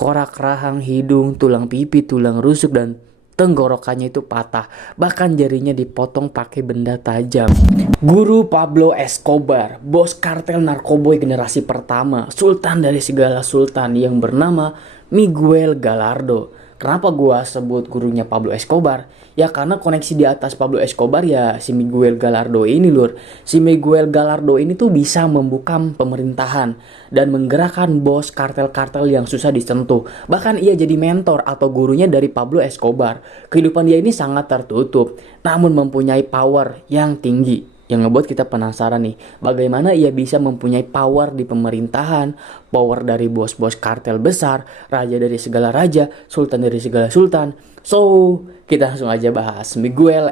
tengkorak, rahang, hidung, tulang pipi, tulang rusuk, dan tenggorokannya itu patah. Bahkan jarinya dipotong pakai benda tajam. Guru Pablo Escobar, bos kartel narkoboy generasi pertama, sultan dari segala sultan yang bernama Miguel Gallardo. Kenapa gua sebut gurunya Pablo Escobar? Ya karena koneksi di atas Pablo Escobar ya si Miguel Gallardo ini lur. Si Miguel Gallardo ini tuh bisa membuka pemerintahan dan menggerakkan bos kartel-kartel yang susah disentuh. Bahkan ia jadi mentor atau gurunya dari Pablo Escobar. Kehidupan dia ini sangat tertutup, namun mempunyai power yang tinggi. Yang ngebuat kita penasaran nih, bagaimana ia bisa mempunyai power di pemerintahan, power dari bos-bos kartel besar, raja dari segala raja, sultan dari segala sultan. So, kita langsung aja bahas Miguel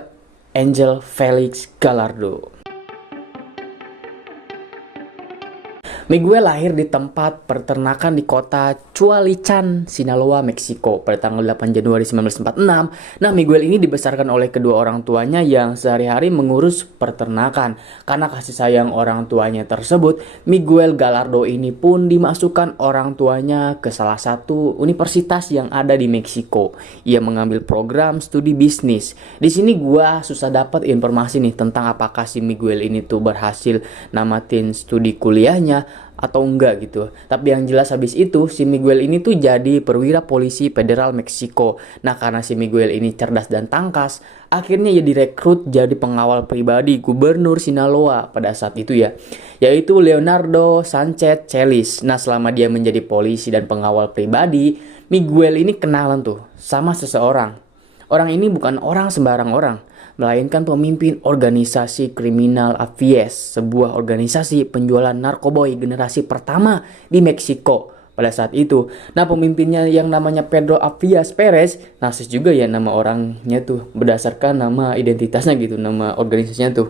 Angel Felix Gallardo. Miguel lahir di tempat peternakan di kota Chualicán, Sinaloa, Meksiko pada tanggal 8 Januari 1946. Nah, Miguel ini dibesarkan oleh kedua orang tuanya yang sehari-hari mengurus peternakan. Karena kasih sayang orang tuanya tersebut, Miguel Gallardo ini pun dimasukkan orang tuanya ke salah satu universitas yang ada di Meksiko. Ia mengambil program studi bisnis. Di sini gua susah dapat informasi nih tentang apakah si Miguel ini tuh berhasil namatin studi kuliahnya atau enggak gitu. Tapi yang jelas habis itu si Miguel ini tuh jadi perwira polisi federal Meksiko. Nah, karena si Miguel ini cerdas dan tangkas, akhirnya ia direkrut jadi pengawal pribadi gubernur Sinaloa pada saat itu ya, yaitu Leonardo Sanchez Celis. Nah, selama dia menjadi polisi dan pengawal pribadi, Miguel ini kenalan tuh sama seseorang. Orang ini bukan orang sembarang orang, melainkan pemimpin organisasi kriminal Avies, sebuah organisasi penjualan narkoboy generasi pertama di Meksiko pada saat itu. Nah, pemimpinnya yang namanya Pedro Avies Perez, narsis juga ya nama orangnya tuh, berdasarkan nama identitasnya gitu, nama organisasinya tuh.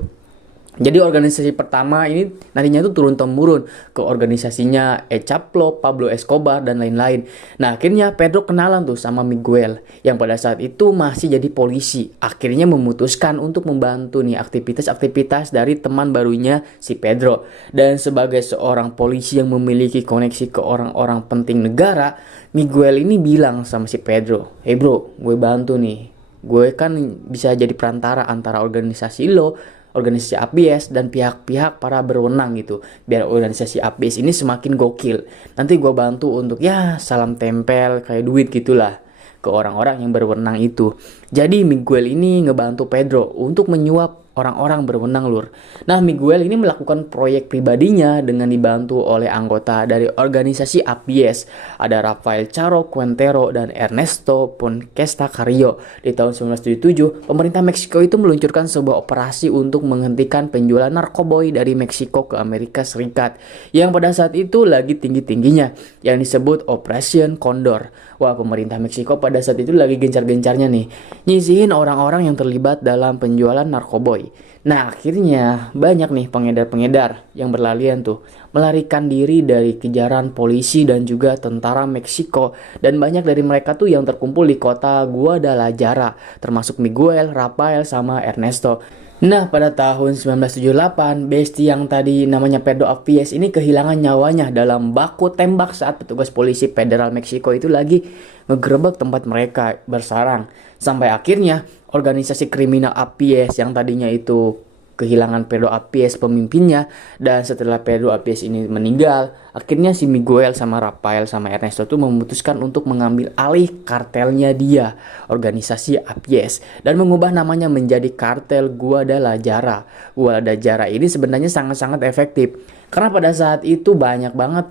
Jadi organisasi pertama ini nantinya tuh turun-temurun ke organisasinya Echaplo, Pablo Escobar, dan lain-lain. Nah, akhirnya Pedro kenalan tuh sama Miguel yang pada saat itu masih jadi polisi. Akhirnya memutuskan untuk membantu nih aktivitas-aktivitas dari teman barunya si Pedro. Dan sebagai seorang polisi yang memiliki koneksi ke orang-orang penting negara, Miguel ini bilang sama si Pedro, "Hey bro, gue bantu nih. Gue kan bisa jadi perantara antara organisasi lo, organisasi ABS, dan pihak-pihak para berwenang gitu, biar organisasi ABS ini semakin gokil. Nanti gue bantu untuk ya salam tempel kayak duit gitulah ke orang-orang yang berwenang itu." Jadi Miguel ini ngebantu Pedro untuk menyuap orang-orang berwenang lur. Nah, Miguel ini melakukan proyek pribadinya dengan dibantu oleh anggota dari organisasi ABS. Ada Rafael Charo Quintero dan Ernesto Ponquesta Carrillo. Di tahun 1977, pemerintah Meksiko itu meluncurkan sebuah operasi untuk menghentikan penjualan narkoboy dari Meksiko ke Amerika Serikat, yang pada saat itu lagi tinggi-tingginya, yang disebut Operation Condor. Wah, pemerintah Meksiko pada saat itu lagi gencar-gencarnya nih, nyisihin orang-orang yang terlibat dalam penjualan narkoboy. Nah, akhirnya banyak nih pengedar-pengedar yang berlarian tuh, melarikan diri dari kejaran polisi dan juga tentara Meksiko. Dan banyak dari mereka tuh yang terkumpul di kota Guadalajara, termasuk Miguel, Rafael, sama Ernesto. Nah, pada tahun 1978, besti yang tadi namanya Pedro Avies ini kehilangan nyawanya dalam baku tembak saat petugas polisi federal Meksiko itu lagi ngegerebek tempat mereka bersarang. Sampai akhirnya organisasi kriminal Avies yang tadinya itu kehilangan Pedro Avies pemimpinnya, dan setelah Pedro Avies ini meninggal, akhirnya si Miguel sama Rafael sama Ernesto tuh memutuskan untuk mengambil alih kartelnya dia, organisasi Avies, dan mengubah namanya menjadi kartel Guadalajara. Guadalajara ini sebenarnya sangat-sangat efektif karena pada saat itu banyak banget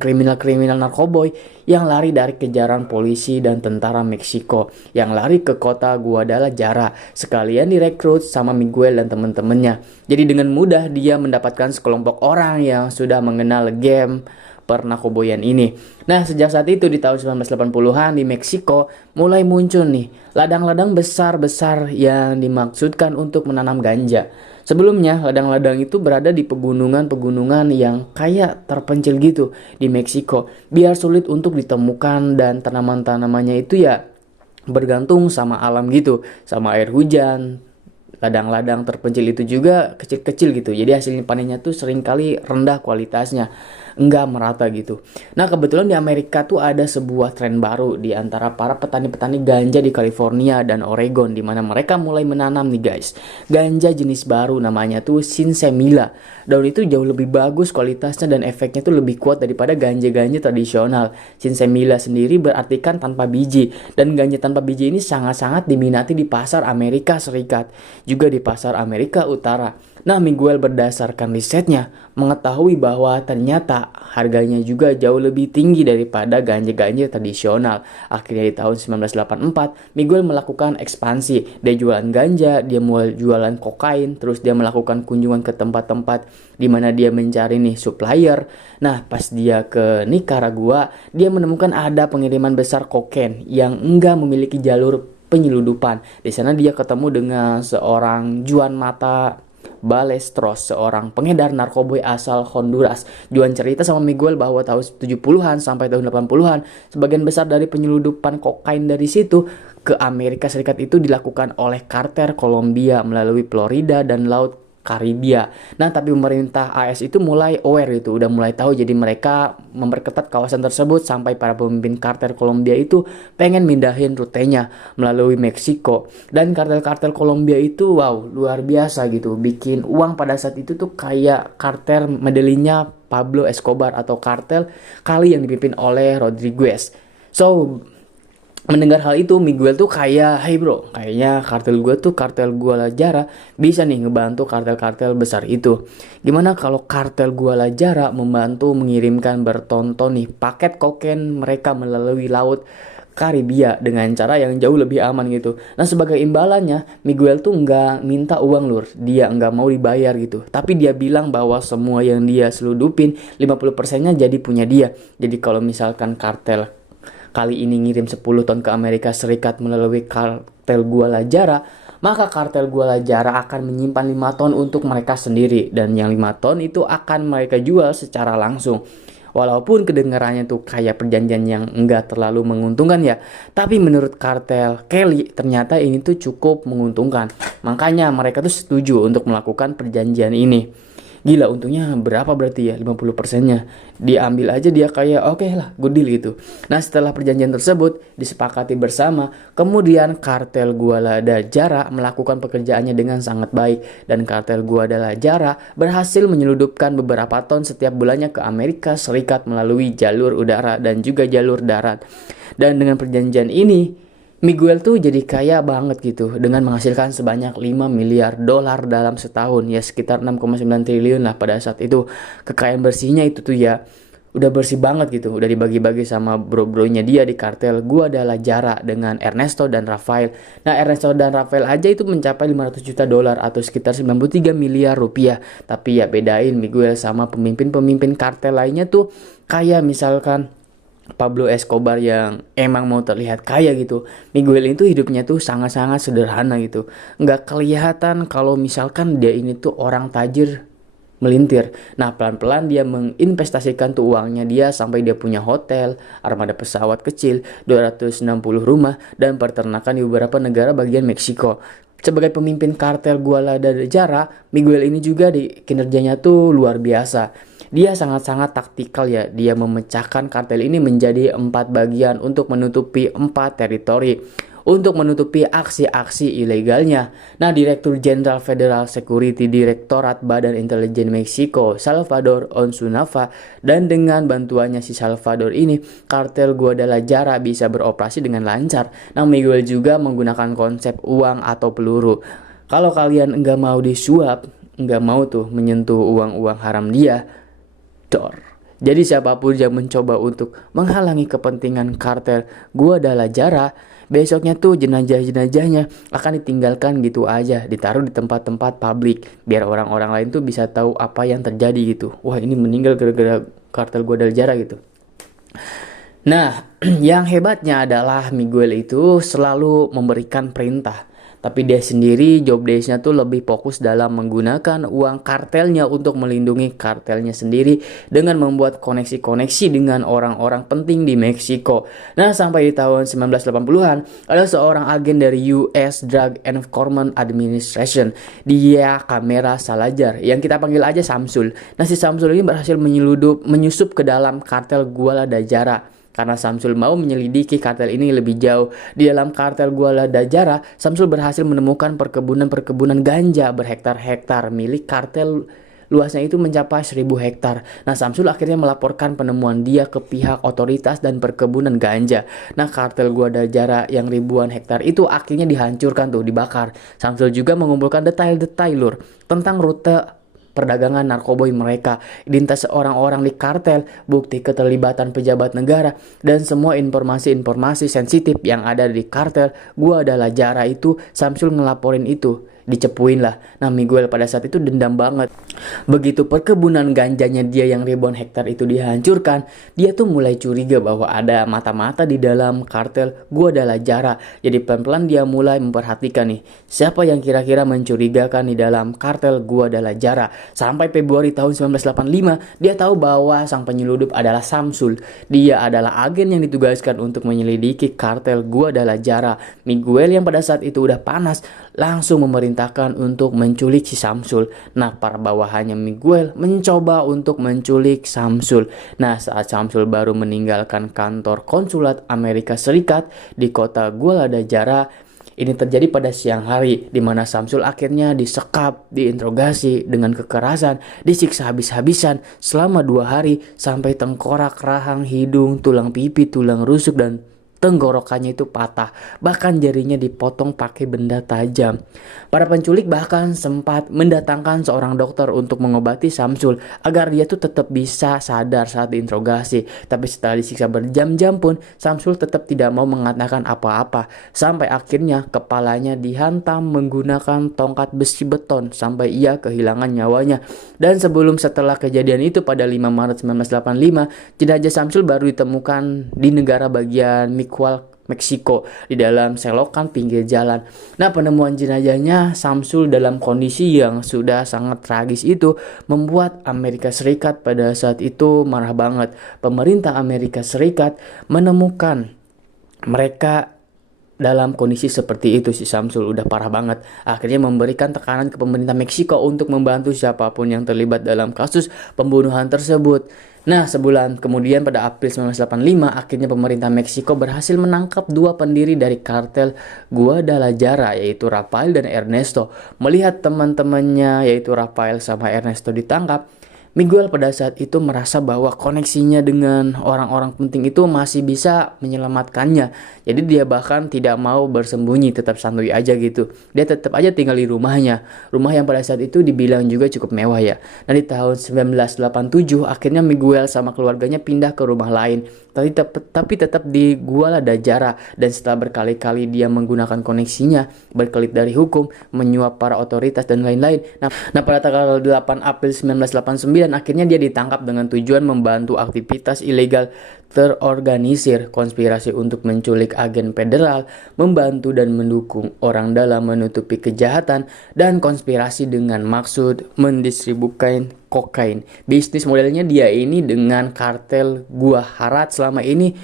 kriminal-kriminal narkoboy yang lari dari kejaran polisi dan tentara Meksiko, yang lari ke kota Guadalajara, sekalian direkrut sama Miguel dan teman-temannya. Jadi dengan mudah dia mendapatkan sekelompok orang yang sudah mengenal game pernarkoboyan ini. Nah, sejak saat itu di tahun 1980-an di Meksiko mulai muncul nih ladang-ladang besar-besar yang dimaksudkan untuk menanam ganja. Sebelumnya, ladang-ladang itu berada di pegunungan-pegunungan yang kayak terpencil gitu di Meksiko, biar sulit untuk ditemukan, dan tanaman-tanamannya itu ya bergantung sama alam gitu, sama air hujan, ladang-ladang terpencil itu juga kecil-kecil gitu. Jadi hasil panennya tuh seringkali rendah kualitasnya, enggak merata gitu. Nah, kebetulan di Amerika tuh ada sebuah tren baru di antara para petani-petani ganja di California dan Oregon, di mana mereka mulai menanam nih guys, ganja jenis baru namanya tuh Sinsemilla. Daun itu jauh lebih bagus kualitasnya dan efeknya tuh lebih kuat daripada ganja-ganja tradisional. Sinsemilla sendiri berartikan tanpa biji, dan ganja tanpa biji ini sangat-sangat diminati di pasar Amerika Serikat, juga di pasar Amerika Utara. Nah, Miguel berdasarkan risetnya mengetahui bahwa ternyata harganya juga jauh lebih tinggi daripada ganja-ganja tradisional. Akhirnya di tahun 1984, Miguel melakukan ekspansi. Dia jualan ganja, dia mulai jualan kokain, terus dia melakukan kunjungan ke tempat-tempat di mana dia mencari nih supplier. Nah, pas dia ke Nicaragua, dia menemukan ada pengiriman besar kokain yang enggak memiliki jalur penyeludupan. Di sana dia ketemu dengan seorang Juan Mata Balestros, seorang pengedar narkoba asal Honduras. Juan cerita sama Miguel bahwa tahun 70-an sampai tahun 80-an, sebagian besar dari penyeludupan kokain dari situ ke Amerika Serikat itu dilakukan oleh kartel Kolombia melalui Florida dan Laut Karibia. Nah, tapi pemerintah AS itu mulai aware itu, udah mulai tahu, jadi mereka memperketat kawasan tersebut sampai para pemimpin kartel Kolombia itu pengen mindahin rutenya melalui Meksiko. Dan kartel-kartel Kolombia itu wow, luar biasa gitu, bikin uang pada saat itu tuh kayak kartel Medellínnya Pablo Escobar atau kartel Cali yang dipimpin oleh Rodriguez. So, mendengar hal itu, Miguel tuh kayak, hey bro, kayaknya kartel Guadalajara bisa nih ngebantu kartel-kartel besar itu. Gimana kalau kartel Guadalajara membantu mengirimkan bertonton nih paket kokain mereka melalui laut Karibia dengan cara yang jauh lebih aman gitu. Nah, sebagai imbalannya, Miguel tuh nggak minta uang lur, dia nggak mau dibayar gitu. Tapi dia bilang bahwa semua yang dia seludupin, 50%-nya jadi punya dia. Jadi kalau misalkan kartel kali ini ngirim 10 ton ke Amerika Serikat melalui kartel Guadalajara, maka kartel Guadalajara akan menyimpan 5 ton untuk mereka sendiri, dan yang 5 ton itu akan mereka jual secara langsung. Walaupun kedengarannya tuh kayak perjanjian yang enggak terlalu menguntungkan ya, tapi menurut kartel Kelly ternyata ini tuh cukup menguntungkan. Makanya mereka tuh setuju untuk melakukan perjanjian ini. Gila, untungnya berapa berarti ya, 50%-nya. Diambil aja dia kayak oke lah, good deal gitu. Nah, setelah perjanjian tersebut disepakati bersama, kemudian kartel Guadalajara melakukan pekerjaannya dengan sangat baik, dan kartel Guadalajara berhasil menyeludupkan beberapa ton setiap bulannya ke Amerika Serikat melalui jalur udara dan juga jalur darat. Dan dengan perjanjian ini, Miguel tuh jadi kaya banget gitu dengan menghasilkan sebanyak 5 miliar dolar dalam setahun, ya sekitar 6,9 triliun lah pada saat itu. Kekayaan bersihnya itu tuh ya udah bersih banget gitu, udah dibagi-bagi sama bro-bronya dia di kartel Guadalajara dengan Ernesto dan Rafael. Nah, Ernesto dan Rafael aja itu mencapai 500 juta dolar atau sekitar 93 miliar rupiah. Tapi ya bedain Miguel sama pemimpin-pemimpin kartel lainnya tuh, kayak misalkan Pablo Escobar yang emang mau terlihat kaya gitu. Miguel itu hidupnya tuh sangat-sangat sederhana gitu. Nggak kelihatan kalau misalkan dia ini tuh orang tajir melintir. Nah, pelan-pelan dia menginvestasikan tuh uangnya dia sampai dia punya hotel, armada pesawat kecil, 260 rumah, dan peternakan di beberapa negara bagian Meksiko. Sebagai pemimpin kartel Guadalajara, Miguel ini juga di kinerjanya tuh luar biasa. Dia sangat-sangat taktikal ya. Dia memecahkan kartel ini menjadi 4 bagian untuk menutupi 4 teritori, untuk menutupi aksi-aksi ilegalnya. Nah, Direktur Jenderal Federal Security Direktorat Badan Intelijen Meksiko, Salvador Onsunava, dan dengan bantuannya si Salvador ini, kartel Guadalajara bisa beroperasi dengan lancar. Nah, Miguel juga menggunakan konsep uang atau peluru. Kalau kalian nggak mau disuap, nggak mau tuh menyentuh uang-uang haram dia, dor. Jadi siapapun yang mencoba untuk menghalangi kepentingan kartel Guadalajara, besoknya tuh jenazah-jenazahnya akan ditinggalkan gitu aja, ditaruh di tempat-tempat publik biar orang-orang lain tuh bisa tahu apa yang terjadi gitu. Wah, ini meninggal gara-gara kartel Guadalajara gitu. Nah, yang hebatnya adalah Miguel itu selalu memberikan perintah, Tapi dia sendiri job desk-nya tuh lebih fokus dalam menggunakan uang kartelnya untuk melindungi kartelnya sendiri dengan membuat koneksi-koneksi dengan orang-orang penting di Meksiko. Nah, sampai di tahun 1980-an ada seorang agen dari US Drug Enforcement Administration, dia Kamera Salazar, yang kita panggil aja Samsul. Nah, si Samsul ini berhasil menyusup ke dalam kartel Guadalajara. Karena Samsul mau menyelidiki kartel ini lebih jauh. Di dalam kartel Guadalajara, Samsul berhasil menemukan perkebunan ganja berhektar-hektar milik kartel. Luasnya itu mencapai 1000 hektar. Nah, Samsul akhirnya melaporkan penemuan dia ke pihak otoritas dan perkebunan ganja. Nah, kartel Guadalajara yang ribuan hektar itu akhirnya dihancurkan tuh, dibakar. Samsul juga mengumpulkan detail-detail lur tentang rute perdagangan narkoboy mereka, identitas orang-orang di kartel, bukti keterlibatan pejabat negara, dan semua informasi-informasi sensitif yang ada di kartel Guadalajara itu. Samsul ngelaporin itu, dicepuin lah. Nah, Miguel pada saat itu dendam banget. Begitu perkebunan ganjanya dia yang ribuan hektar itu dihancurkan, dia tuh mulai curiga bahwa ada mata-mata di dalam kartel Guadalajara. Jadi pelan-pelan dia mulai memperhatikan nih, siapa yang kira-kira mencurigakan di dalam kartel Guadalajara. Sampai Februari tahun 1985, dia tahu bahwa sang penyeludup adalah Samsul. Dia adalah agen yang ditugaskan untuk menyelidiki kartel Guadalajara. Miguel yang pada saat itu udah panas, langsung memerintahkan untuk menculik si Samsul. Nah, para bawahannya Miguel mencoba untuk menculik Samsul. Nah, saat Samsul baru meninggalkan kantor konsulat Amerika Serikat di kota Guadalajara, ini terjadi pada siang hari, di mana Samsul akhirnya disekap, diinterogasi dengan kekerasan, disiksa habis-habisan selama 2 hari sampai tengkorak, rahang, hidung, tulang pipi, tulang rusuk, dan tenggorokannya itu patah, bahkan jarinya dipotong pakai benda tajam. Para penculik bahkan sempat mendatangkan seorang dokter untuk mengobati Samsul agar dia tuh tetap bisa sadar saat diinterogasi. Tapi setelah disiksa berjam-jam pun Samsul tetap tidak mau mengatakan apa-apa, sampai akhirnya kepalanya dihantam menggunakan tongkat besi beton sampai ia kehilangan nyawanya. Dan setelah kejadian itu pada 5 Maret 1985, jenazah Samsul baru ditemukan di negara bagian Meksiko di dalam selokan pinggir jalan. Nah, penemuan jenazahnya Samsul dalam kondisi yang sudah sangat tragis itu membuat Amerika Serikat pada saat itu marah banget. Pemerintah Amerika Serikat menemukan mereka dalam kondisi seperti itu. Si Samsul udah parah banget. Akhirnya memberikan tekanan ke pemerintah Meksiko untuk membantu siapapun yang terlibat dalam kasus pembunuhan tersebut. Nah, sebulan kemudian pada April 1985, akhirnya pemerintah Meksiko berhasil menangkap 2 pendiri dari kartel Guadalajara, yaitu Rafael dan Ernesto. Melihat teman-temannya yaitu Rafael sama Ernesto ditangkap, Miguel pada saat itu merasa bahwa koneksinya dengan orang-orang penting itu masih bisa menyelamatkannya. Jadi dia bahkan tidak mau bersembunyi, tetap santuy aja gitu. Dia tetap aja tinggal di rumahnya. Rumah yang pada saat itu dibilang juga cukup mewah ya. Nah, di tahun 1987 akhirnya Miguel sama keluarganya pindah ke rumah lain. Tapi tetap di Guadalajara. Dan setelah berkali-kali dia menggunakan koneksinya, berkelit dari hukum, menyuap para otoritas dan lain-lain. Nah, pada tanggal 8 April 1989 akhirnya dia ditangkap dengan tujuan membantu aktivitas ilegal terorganisir, konspirasi untuk menculik agen federal, membantu dan mendukung orang dalam menutupi kejahatan, dan konspirasi dengan maksud mendistribusikan kokain. Bisnis modelnya dia ini dengan kartel Guaharat selama ini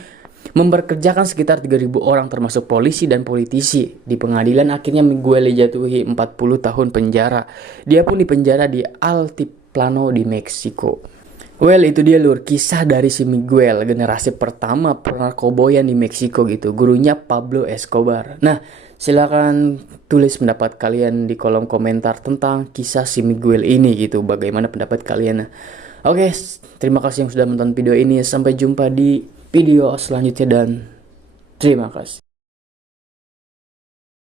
memperkerjakan sekitar 3.000 orang termasuk polisi dan politisi. Di pengadilan akhirnya Miguel dijatuhi 40 tahun penjara. Dia pun dipenjara di Altiplano di Meksiko. Well, itu dia lur, kisah dari si Miguel, generasi pertama penarkoboyan di Meksiko gitu, gurunya Pablo Escobar. Nah, silakan tulis pendapat kalian di kolom komentar tentang kisah si Miguel ini gitu, bagaimana pendapat kalian. Oke, terima kasih yang sudah menonton video ini, sampai jumpa di video selanjutnya dan terima kasih.